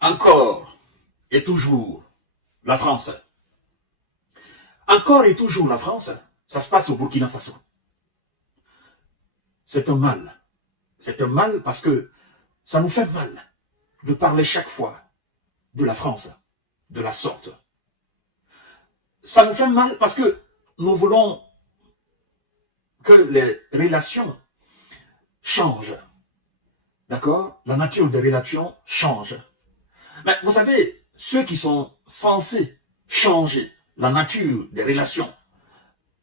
encore et toujours la France. Encore et toujours la France, ça se passe au Burkina Faso. C'est un mal. C'est un mal parce que ça nous fait mal de parler chaque fois de la France de la sorte. Ça nous fait mal parce que nous voulons que les relations changent. D'accord? La nature des relations change. Mais vous savez, ceux qui sont censés changer la nature des relations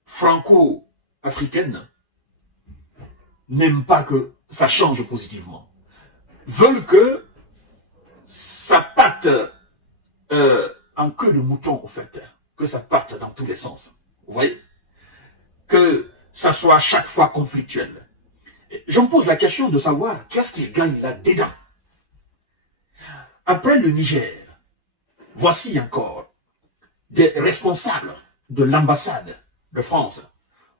franco-africaines n'aiment pas que ça change positivement. Veulent que ça parte en queue de mouton, au fait. Que ça parte dans tous les sens. Vous voyez? Que ça soit à chaque fois conflictuel. Je me pose la question de savoir qu'est-ce qu'ils gagnent là-dedans. Après le Niger, voici encore des responsables de l'ambassade de France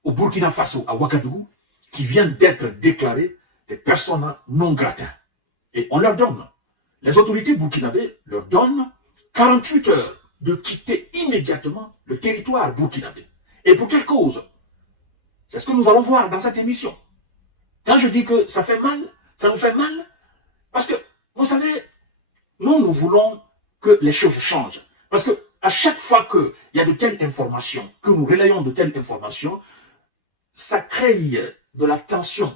au Burkina Faso, à Ouagadougou, qui viennent d'être déclarés des personnes non grata. Et on leur donne, les autorités burkinabées leur donnent 48 heures de quitter immédiatement le territoire burkinabé. Et pour quelle cause? C'est ce que nous allons voir dans cette émission. Quand je dis que ça fait mal, ça nous fait mal, parce que, vous savez, nous voulons que les choses changent. Parce que à chaque fois qu'il y a de telles informations, que nous relayons de telles informations, ça crée de la tension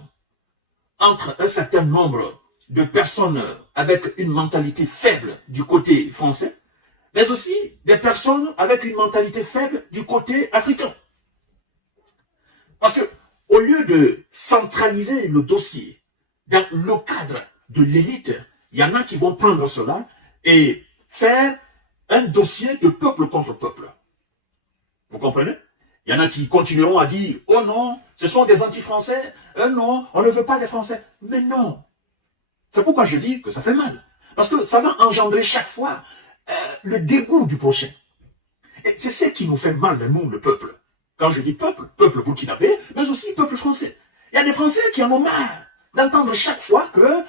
entre un certain nombre de personnes avec une mentalité faible du côté français, mais aussi des personnes avec une mentalité faible du côté africain. Parce que, au lieu de centraliser le dossier dans le cadre de l'élite, il y en a qui vont prendre cela et faire un dossier de peuple contre peuple. Vous comprenez? Il y en a qui continueront à dire, oh non, ce sont des anti-français, non, on ne veut pas des Français. Mais non. C'est pourquoi je dis que ça fait mal. Parce que ça va engendrer chaque fois le dégoût du prochain. Et c'est ce qui nous fait mal, nous, le peuple. Quand je dis peuple, peuple burkinabé, mais aussi peuple français. Il y a des Français qui en ont marre d'entendre chaque fois que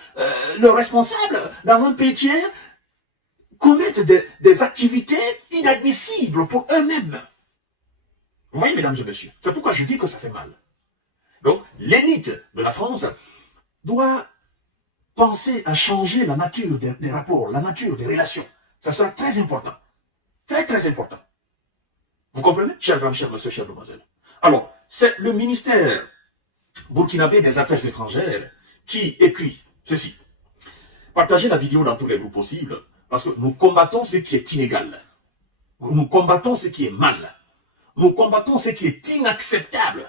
le responsable dans un pays tiers commettent des activités inadmissibles pour eux-mêmes. Vous voyez, mesdames et messieurs, c'est pourquoi je dis que ça fait mal. Donc, l'élite de la France doit penser à changer la nature des rapports, la nature des relations. Ça sera très important. Très, très important. Vous comprenez, chers dames, chers messieurs, chères demoiselles? Alors, c'est le ministère burkinabé des Affaires étrangères qui écrit ceci. Partagez la vidéo dans tous les groupes possibles, parce que nous combattons ce qui est inégal. Nous combattons ce qui est mal. Nous combattons ce qui est inacceptable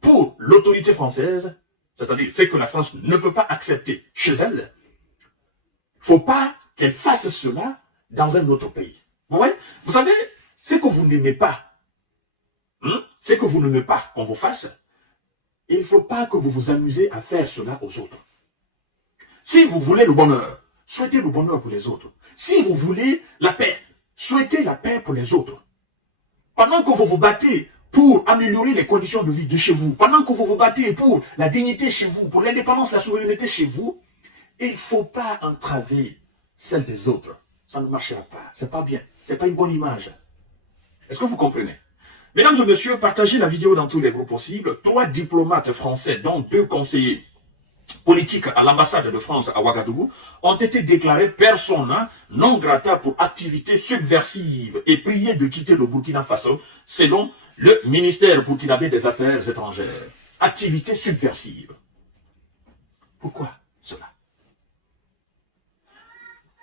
pour l'autorité française, c'est-à-dire ce que la France ne peut pas accepter chez elle. Il ne faut pas qu'elle fasse cela dans un autre pays. Vous voyez? Vous savez, ce que vous n'aimez pas, ce que vous n'aimez pas qu'on vous fasse, il ne faut pas que vous vous amusez à faire cela aux autres. Si vous voulez le bonheur, souhaitez le bonheur pour les autres. Si vous voulez la paix, souhaitez la paix pour les autres. Pendant que vous vous battez pour améliorer les conditions de vie de chez vous, pendant que vous vous battez pour la dignité chez vous, pour l'indépendance, la souveraineté chez vous, il ne faut pas entraver celle des autres. Ça ne marchera pas. C'est pas bien. C'est pas une bonne image. Est-ce que vous comprenez? Mesdames et messieurs, partagez la vidéo dans tous les groupes possibles. 3 diplomates français, dont 2 conseillers politiques à l'ambassade de France à Ouagadougou, ont été déclarés persona non grata pour activités subversives et priés de quitter le Burkina Faso, selon le ministère burkinabé des Affaires étrangères. Activités subversives. Pourquoi cela?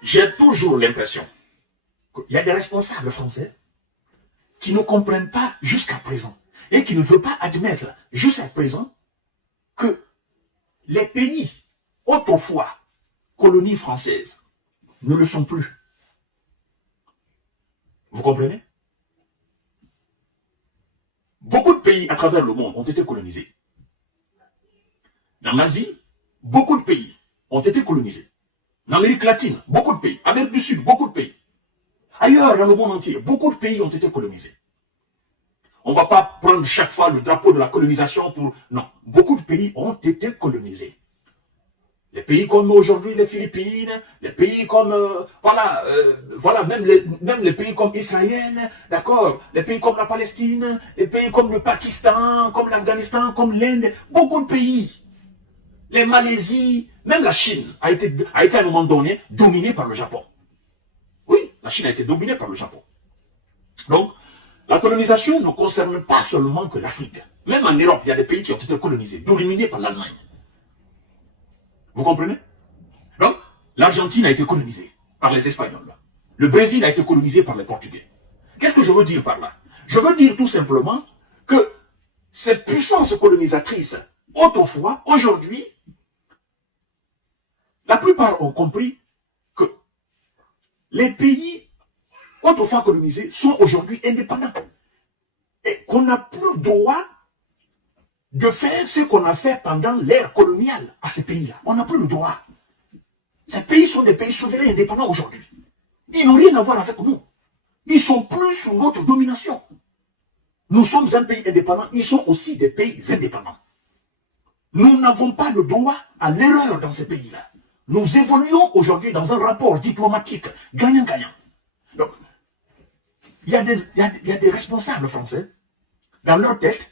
J'ai toujours l'impression qu'il y a des responsables français qui ne comprennent pas jusqu'à présent et qui ne veulent pas admettre jusqu'à présent que les pays autrefois colonies françaises ne le sont plus. Vous comprenez? Beaucoup de pays à travers le monde ont été colonisés. Dans l'Asie, beaucoup de pays ont été colonisés. En Amérique latine, beaucoup de pays. Amérique du Sud, beaucoup de pays. Ailleurs, dans le monde entier, beaucoup de pays ont été colonisés. On ne va pas prendre chaque fois le drapeau de la colonisation pour... Non, beaucoup de pays ont été colonisés. Les pays comme aujourd'hui les Philippines, les pays comme, voilà, même les pays comme Israël, d'accord, les pays comme la Palestine, les pays comme le Pakistan, comme l'Afghanistan, comme l'Inde, beaucoup de pays. Les Malaisie, même la Chine a été à un moment donné dominée par le Japon. Oui, la Chine a été dominée par le Japon. Donc, la colonisation ne concerne pas seulement que l'Afrique. Même en Europe, il y a des pays qui ont été colonisés, dominés par l'Allemagne. Vous comprenez? Donc, l'Argentine a été colonisée par les Espagnols. Le Brésil a été colonisé par les Portugais. Qu'est-ce que je veux dire par là? Je veux dire tout simplement que ces puissances colonisatrices, autrefois, aujourd'hui, la plupart ont compris que les pays autrefois colonisés sont aujourd'hui indépendants. Et qu'on n'a plus le droit de faire ce qu'on a fait pendant l'ère coloniale à ces pays-là. On n'a plus le droit. Ces pays sont des pays souverains indépendants aujourd'hui. Ils n'ont rien à voir avec nous. Ils sont plus sous notre domination. Nous sommes un pays indépendant, ils sont aussi des pays indépendants. Nous n'avons pas le droit à l'erreur dans ces pays-là. Nous évoluons aujourd'hui dans un rapport diplomatique gagnant-gagnant. Donc, il y a des responsables français, dans leur tête,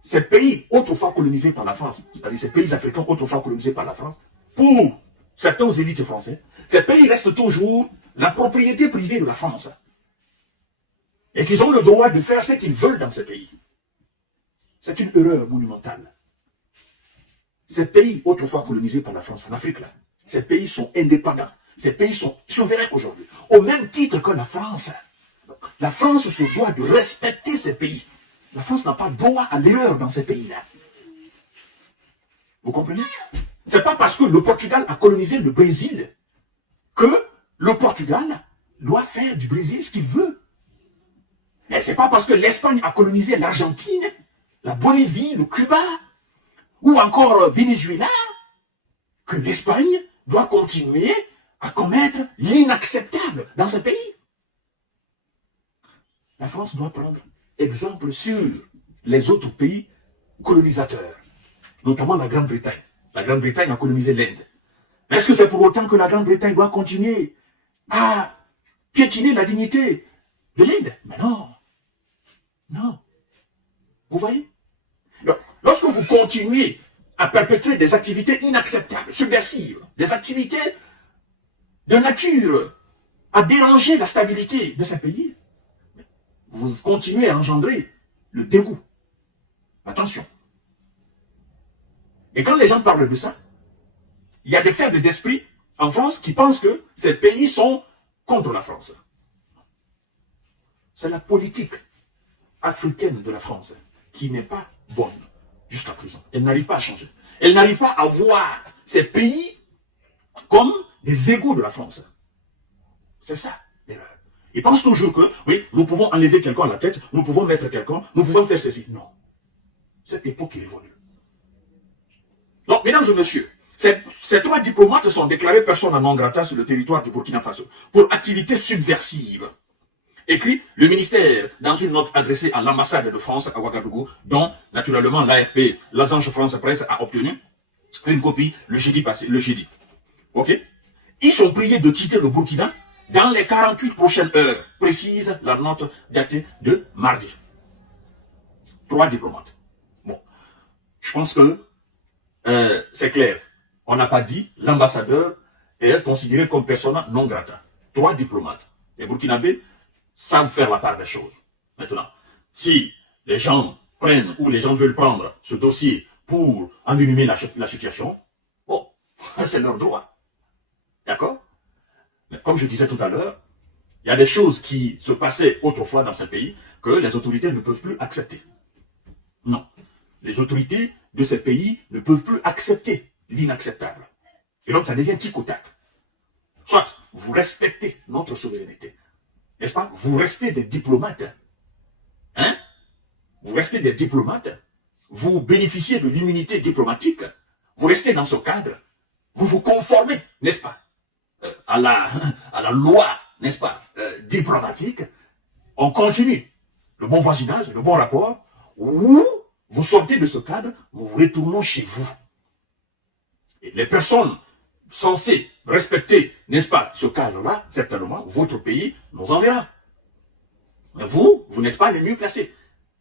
ces pays autrefois colonisés par la France, c'est-à-dire ces pays africains autrefois colonisés par la France, pour certaines élites françaises, ces pays restent toujours la propriété privée de la France. Et qu'ils ont le droit de faire ce qu'ils veulent dans ces pays. C'est une erreur monumentale. Ces pays autrefois colonisés par la France en Afrique, là, ces pays sont indépendants. Ces pays sont souverains aujourd'hui. Au même titre que la France. La France se doit de respecter ces pays. La France n'a pas droit à l'erreur dans ces pays-là. Vous comprenez? C'est pas parce que le Portugal a colonisé le Brésil que le Portugal doit faire du Brésil ce qu'il veut. Et c'est pas parce que l'Espagne a colonisé l'Argentine, la Bolivie, le Cuba, ou encore Venezuela, que l'Espagne doit continuer à commettre l'inacceptable dans ce pays. La France doit prendre exemple sur les autres pays colonisateurs, notamment la Grande-Bretagne. La Grande-Bretagne a colonisé l'Inde. Est-ce que c'est pour autant que la Grande-Bretagne doit continuer à piétiner la dignité de l'Inde? Mais non. Non. Vous voyez? Donc, lorsque vous continuez à perpétrer des activités inacceptables, subversives, des activités de nature à déranger la stabilité de ces pays, vous continuez à engendrer le dégoût. Attention. Et quand les gens parlent de ça, il y a des faibles d'esprit en France qui pensent que ces pays sont contre la France. C'est la politique africaine de la France qui n'est pas bonne jusqu'à présent. Elle n'arrive pas à changer. Elle n'arrive pas à voir ces pays comme des égaux de la France. C'est ça l'erreur. Ils pensent toujours que, oui, nous pouvons enlever quelqu'un à la tête, nous pouvons mettre quelqu'un, nous pouvons faire ceci. Non. Cette époque est révolue. Donc, mesdames et messieurs, ces trois diplomates sont déclarés persona non grata sur le territoire du Burkina Faso pour activité subversive. Écrit le ministère dans une note adressée à l'ambassade de France à Ouagadougou, dont naturellement l'AFP, l'agence France Presse, a obtenu une copie le jeudi passé, le jeudi. Ok? Ils sont priés de quitter le Burkina dans les 48 prochaines heures, précise la note datée de mardi. Trois diplomates. Bon, je pense que c'est clair. On n'a pas dit l'ambassadeur est considéré comme persona non grata. Trois diplomates. Les Burkinabés savent faire la part des choses. Maintenant, si les gens prennent ou les gens veulent prendre ce dossier pour envenimer la situation, bon, c'est leur droit. D'accord? Mais comme je disais tout à l'heure, il y a des choses qui se passaient autrefois dans ce pays que les autorités ne peuvent plus accepter. Non. Les autorités de ces pays ne peuvent plus accepter l'inacceptable. Et donc ça devient tic au tac. Soit vous respectez notre souveraineté, n'est-ce pas? Vous restez des diplomates. Hein? Vous restez des diplomates. Vous bénéficiez de l'immunité diplomatique. Vous restez dans ce cadre. Vous vous conformez, n'est-ce pas? À la loi, n'est-ce pas? Diplomatique. On continue le bon voisinage, le bon rapport. Ou vous sortez de ce cadre, nous vous retournons chez vous. Et les personnes censé respecter, n'est-ce pas, ce cadre-là, certainement, votre pays nous enverra. Mais vous n'êtes pas les mieux placés.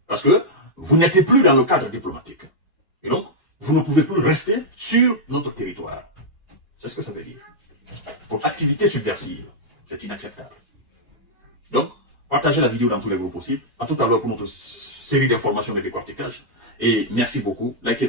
Parce que vous n'êtes plus dans le cadre diplomatique. Et donc, vous ne pouvez plus rester sur notre territoire. C'est ce que ça veut dire. Pour activité subversive, c'est inacceptable. Donc, partagez la vidéo dans tous les groupes possibles. À tout à l'heure pour notre série d'informations et de décortiquage. Et merci beaucoup. Likez